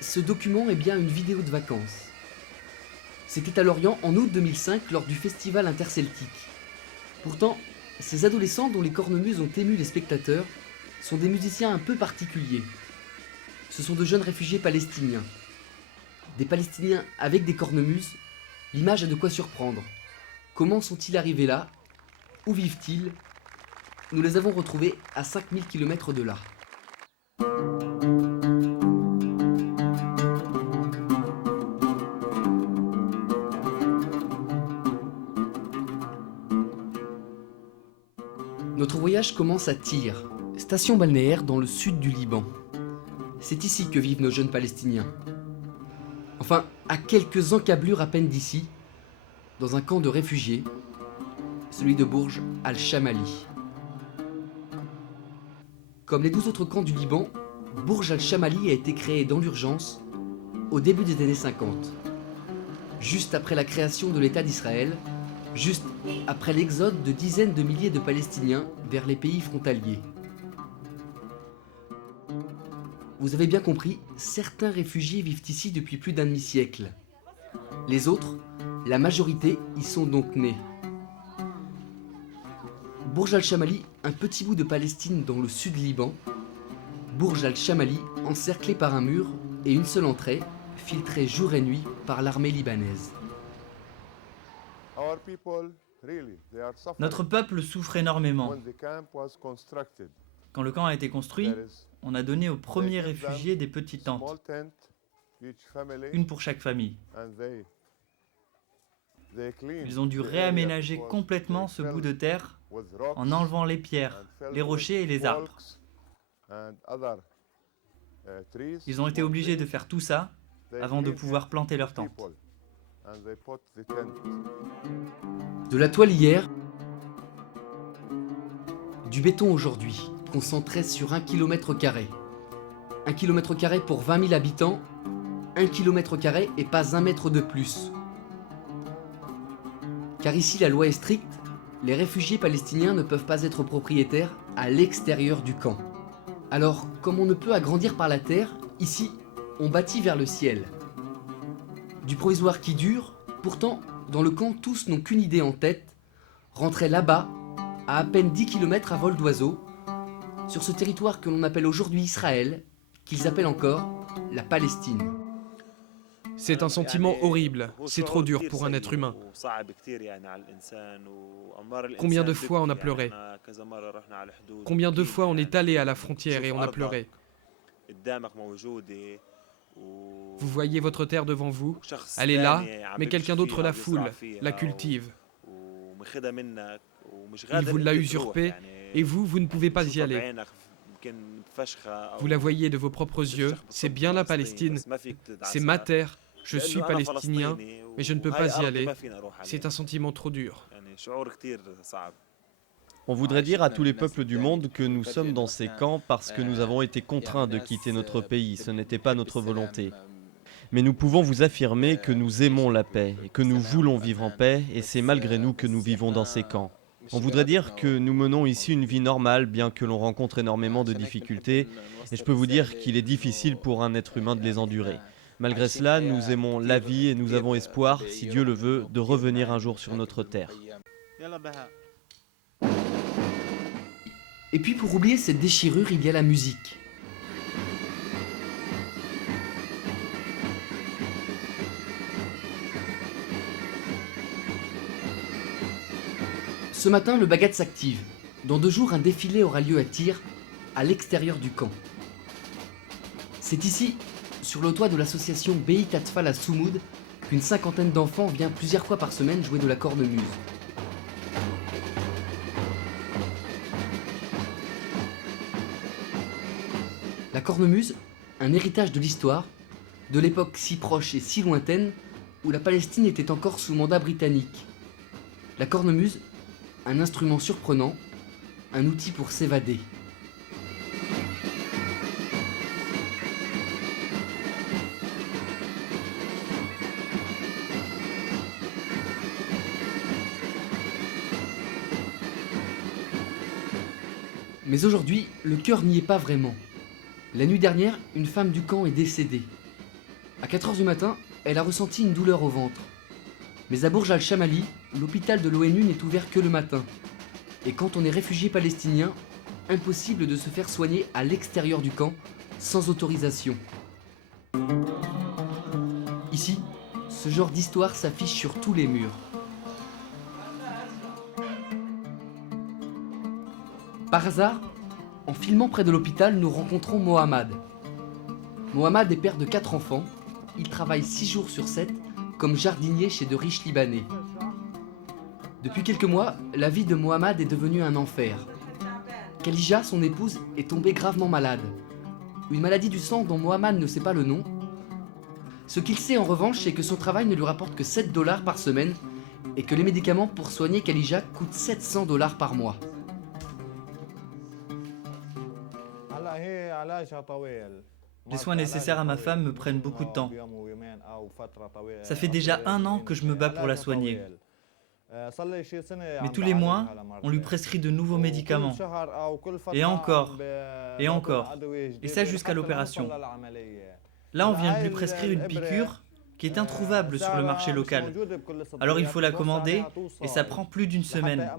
ce document est bien une vidéo de vacances. C'était à Lorient en août 2005 lors du festival interceltique. Pourtant, ces adolescents dont les cornemuses ont ému les spectateurs sont des musiciens un peu particuliers. Ce sont de jeunes réfugiés palestiniens. Des Palestiniens avec des cornemuses, l'image a de quoi surprendre. Comment sont-ils arrivés là? Où vivent-ils? Nous les avons retrouvés à 5000 km de là. Notre voyage commence à Tyr, station balnéaire dans le sud du Liban. C'est ici que vivent nos jeunes Palestiniens. Enfin, à quelques encablures à peine d'ici, dans un camp de réfugiés, celui de Bourj al-Chamali. Comme les 12 autres camps du Liban, Bourj al-Chamali a été créé dans l'urgence au début des années 50, juste après la création de l'État d'Israël, juste après l'exode de dizaines de milliers de Palestiniens vers les pays frontaliers. Vous avez bien compris, certains réfugiés vivent ici depuis plus d'un demi-siècle. Les autres, la majorité, y sont donc nés. Bourj al-Chamali, un petit bout de Palestine dans le sud Liban. Bourj al-Chamali, encerclé par un mur et une seule entrée, filtrée jour et nuit par l'armée libanaise. Notre peuple souffre énormément. Quand le camp a été construit, on a donné aux premiers réfugiés des petites tentes, une pour chaque famille. Ils ont dû réaménager complètement ce bout de terre en enlevant les pierres, les rochers et les arbres. Ils ont été obligés de faire tout ça avant de pouvoir planter leurs tentes. De la toile hier, du béton aujourd'hui, concentré sur 1 km². 1 km² pour 20 000 habitants, 1 km² et pas un mètre de plus. Car ici la loi est stricte, les réfugiés palestiniens ne peuvent pas être propriétaires à l'extérieur du camp. Alors, comme on ne peut agrandir par la terre, ici, on bâtit vers le ciel. Du provisoire qui dure, pourtant, dans le camp, tous n'ont qu'une idée en tête, rentrer là-bas, à peine 10 km à vol d'oiseau, sur ce territoire que l'on appelle aujourd'hui Israël, qu'ils appellent encore la Palestine. C'est un sentiment horrible, c'est trop dur pour un être humain. Combien de fois on a pleuré? Combien de fois on est allé à la frontière et on a pleuré? Vous voyez votre terre devant vous, elle est là, mais quelqu'un d'autre la foule, la cultive. Il vous l'a usurpée et vous ne pouvez pas y aller. Vous la voyez de vos propres yeux, c'est bien la Palestine, c'est ma terre, je suis palestinien, mais je ne peux pas y aller. C'est un sentiment trop dur. On voudrait dire à tous les peuples du monde que nous sommes dans ces camps parce que nous avons été contraints de quitter notre pays, ce n'était pas notre volonté. Mais nous pouvons vous affirmer que nous aimons la paix et que nous voulons vivre en paix et c'est malgré nous que nous vivons dans ces camps. On voudrait dire que nous menons ici une vie normale bien que l'on rencontre énormément de difficultés et je peux vous dire qu'il est difficile pour un être humain de les endurer. Malgré cela, nous aimons la vie et nous avons espoir, si Dieu le veut, de revenir un jour sur notre terre. Et puis pour oublier cette déchirure, il y a la musique. Ce matin, le Bagat s'active. Dans 2 jours, un défilé aura lieu à Tyr, à l'extérieur du camp. C'est ici, sur le toit de l'association Beit Atfal à Soumoud, qu'une 50aine d'enfants vient plusieurs fois par semaine jouer de la cornemuse. La cornemuse, un héritage de l'histoire, de l'époque si proche et si lointaine où la Palestine était encore sous mandat britannique. La cornemuse, un instrument surprenant, un outil pour s'évader. Mais aujourd'hui, le cœur n'y est pas vraiment. La nuit dernière, une femme du camp est décédée. À 4 h du matin, elle a ressenti une douleur au ventre. Mais à Bourj al-Chamali, l'hôpital de l'ONU n'est ouvert que le matin. Et quand on est réfugié palestinien, impossible de se faire soigner à l'extérieur du camp, sans autorisation. Ici, ce genre d'histoire s'affiche sur tous les murs. Par hasard, en filmant près de l'hôpital, nous rencontrons Mohamed. Mohamed est père de 4 enfants. Il travaille 6 jours sur 7 comme jardinier chez de riches Libanais. Depuis quelques mois, la vie de Mohamed est devenue un enfer. Khalija, son épouse, est tombée gravement malade. Une maladie du sang dont Mohamed ne sait pas le nom. Ce qu'il sait en revanche, c'est que son travail ne lui rapporte que 7 $ par semaine et que les médicaments pour soigner Khalija coûtent 700 $ par mois. Les soins nécessaires à ma femme me prennent beaucoup de temps. Ça fait déjà 1 an que je me bats pour la soigner. Mais tous les mois, on lui prescrit de nouveaux médicaments. Et encore. Et ça jusqu'à l'opération. Là, on vient de lui prescrire une piqûre qui est introuvable sur le marché local. Alors il faut la commander et ça prend plus d'1 semaine.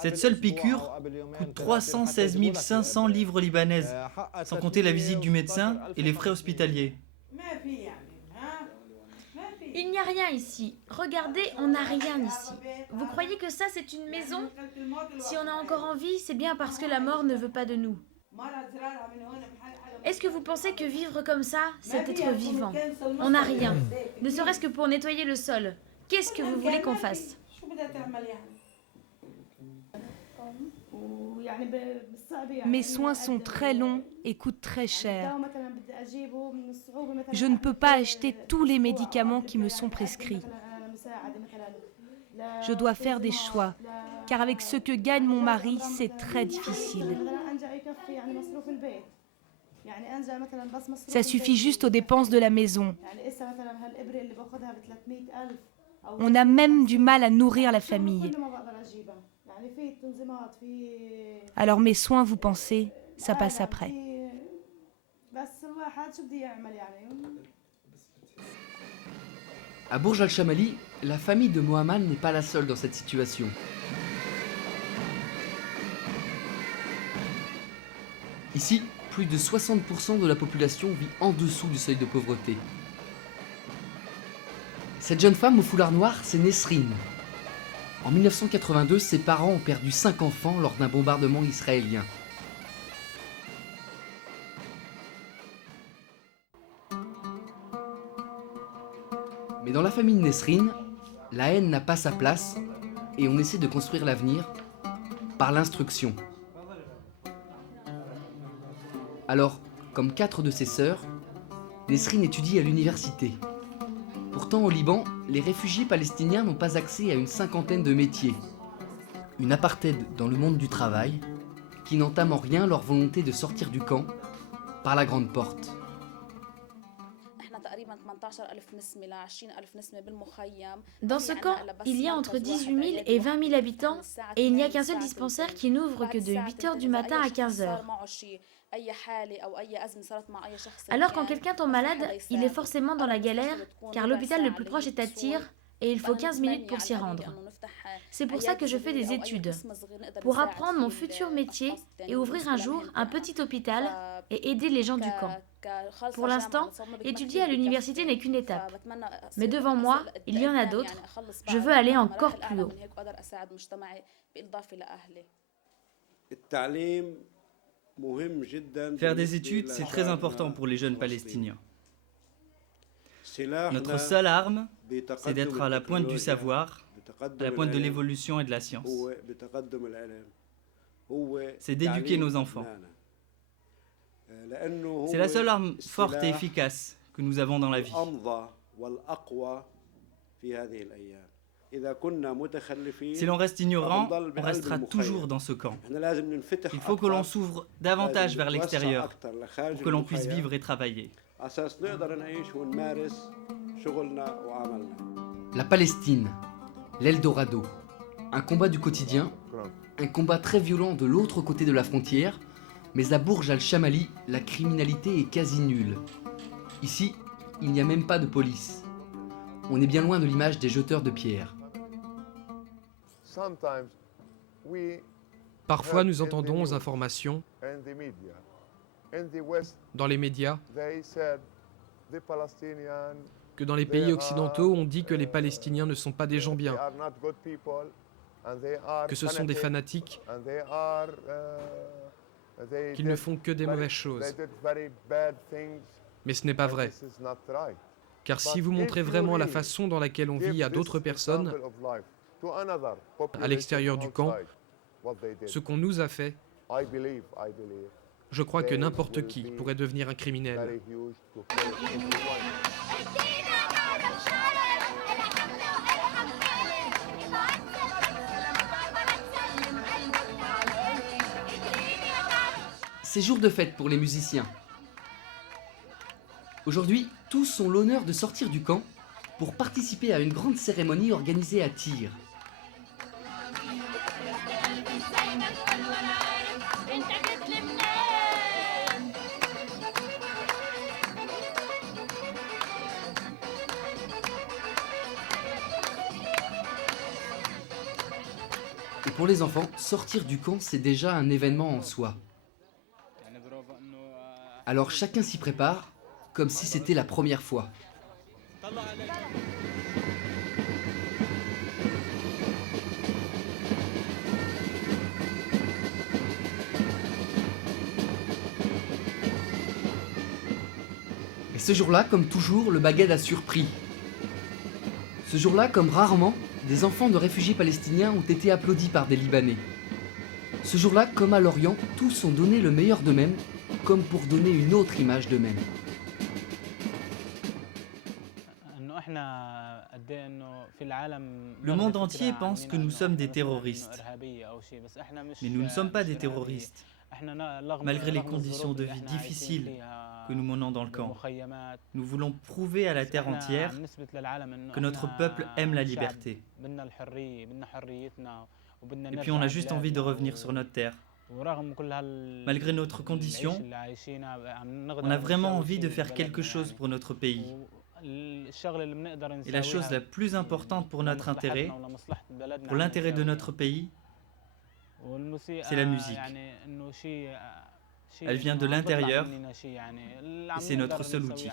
Cette seule piqûre coûte 316 500 livres libanaises, sans compter la visite du médecin et les frais hospitaliers. Il n'y a rien ici. Regardez, on n'a rien ici. Vous croyez que ça, c'est une maison? Si on a encore envie, c'est bien parce que la mort ne veut pas de nous. Est-ce que vous pensez que vivre comme ça, c'est être vivant? On n'a rien, ne serait-ce que pour nettoyer le sol. Qu'est-ce que vous voulez qu'on fasse? Mes soins sont très longs et coûtent très cher. Je ne peux pas acheter tous les médicaments qui me sont prescrits. Je dois faire des choix, car avec ce que gagne mon mari, c'est très difficile. Ça suffit juste aux dépenses de la maison. On a même du mal à nourrir la famille. Alors mes soins, vous pensez, ça passe après. À Bourj al-Chamali, la famille de Mohamed n'est pas la seule dans cette situation. Ici, plus de 60% de la population vit en dessous du seuil de pauvreté. Cette jeune femme au foulard noir, c'est Nesrine. En 1982, ses parents ont perdu 5 enfants lors d'un bombardement israélien. Mais dans la famille de Nesrine, la haine n'a pas sa place et on essaie de construire l'avenir par l'instruction. Alors, comme 4 de ses sœurs, Nesrine étudie à l'université. Pourtant, au Liban, les réfugiés palestiniens n'ont pas accès à une 50aine de métiers. Une apartheid dans le monde du travail qui n'entame en rien leur volonté de sortir du camp par la grande porte. Dans ce camp, il y a entre 18 000 et 20 000 habitants et il n'y a qu'un seul dispensaire qui n'ouvre que de 8 h du matin à 15 h. Alors quand quelqu'un tombe malade, il est forcément dans la galère car l'hôpital le plus proche est à Tyr et il faut 15 minutes pour s'y rendre. C'est pour ça que je fais des études, pour apprendre mon futur métier et ouvrir un jour un petit hôpital et aider les gens du camp. Pour l'instant, étudier à l'université n'est qu'une étape. Mais devant moi, il y en a d'autres. Je veux aller encore plus haut. Faire des études, c'est très important pour les jeunes Palestiniens. Notre seule arme, c'est d'être à la pointe du savoir, à la pointe de l'évolution et de la science. C'est d'éduquer nos enfants. C'est la seule arme forte et efficace que nous avons dans la vie. Si l'on reste ignorant, on restera toujours dans ce camp. Il faut que l'on s'ouvre davantage vers l'extérieur pour que l'on puisse vivre et travailler. La Palestine, l'Eldorado, un combat du quotidien, un combat très violent de l'autre côté de la frontière, mais à Bourj al-Chamali, la criminalité est quasi nulle. Ici, il n'y a même pas de police. On est bien loin de l'image des jeteurs de pierres. Parfois, nous entendons aux informations, dans les médias, que dans les pays occidentaux, on dit que les Palestiniens ne sont pas des gens bien, que ce sont des fanatiques, qu'ils ne font que des mauvaises choses. Mais ce n'est pas vrai. Car si vous montrez vraiment la façon dans laquelle on vit à d'autres personnes, à l'extérieur du camp, ce qu'on nous a fait, je crois que n'importe qui pourrait devenir un criminel. C'est jour de fête pour les musiciens. Aujourd'hui, tous ont l'honneur de sortir du camp pour participer à une grande cérémonie organisée à Tyr. Et pour les enfants, sortir du camp, c'est déjà un événement en soi. Alors chacun s'y prépare, comme si c'était la première fois. Et ce jour-là, comme toujours, le Bagad a surpris. Ce jour-là, comme rarement, des enfants de réfugiés palestiniens ont été applaudis par des Libanais. Ce jour-là, comme à Lorient, tous ont donné le meilleur d'eux-mêmes, comme pour donner une autre image d'eux-mêmes. Le monde entier pense que nous sommes des terroristes. Mais nous ne sommes pas des terroristes. Malgré les conditions de vie difficiles que nous menons dans le camp, nous voulons prouver à la terre entière que notre peuple aime la liberté. Et puis on a juste envie de revenir sur notre terre. Malgré notre condition, on a vraiment envie de faire quelque chose pour notre pays. Et la chose la plus importante pour notre intérêt, pour l'intérêt de notre pays, c'est la musique. Elle vient de l'intérieur et c'est notre seul outil.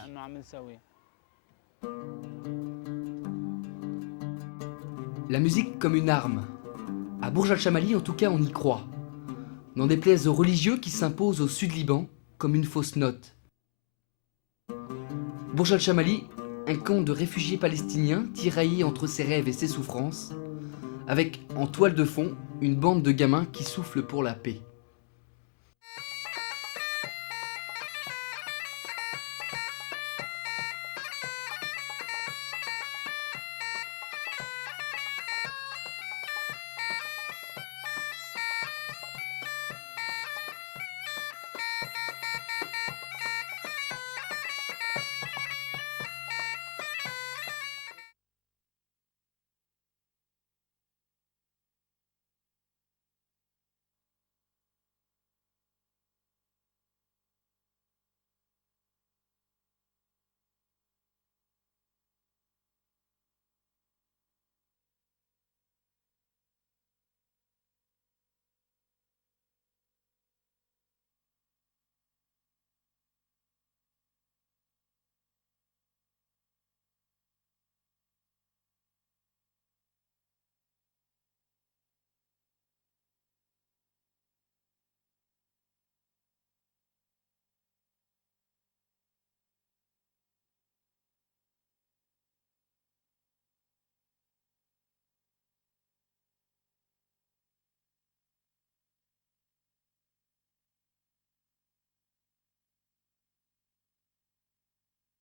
La musique comme une arme. À Bourj al-Chamali, en tout cas, on y croit. N'en déplaise aux religieux qui s'imposent au sud-Liban comme une fausse note. Bourj al-Chamali, un camp de réfugiés palestiniens tiraillés entre ses rêves et ses souffrances, avec en toile de fond une bande de gamins qui soufflent pour la paix.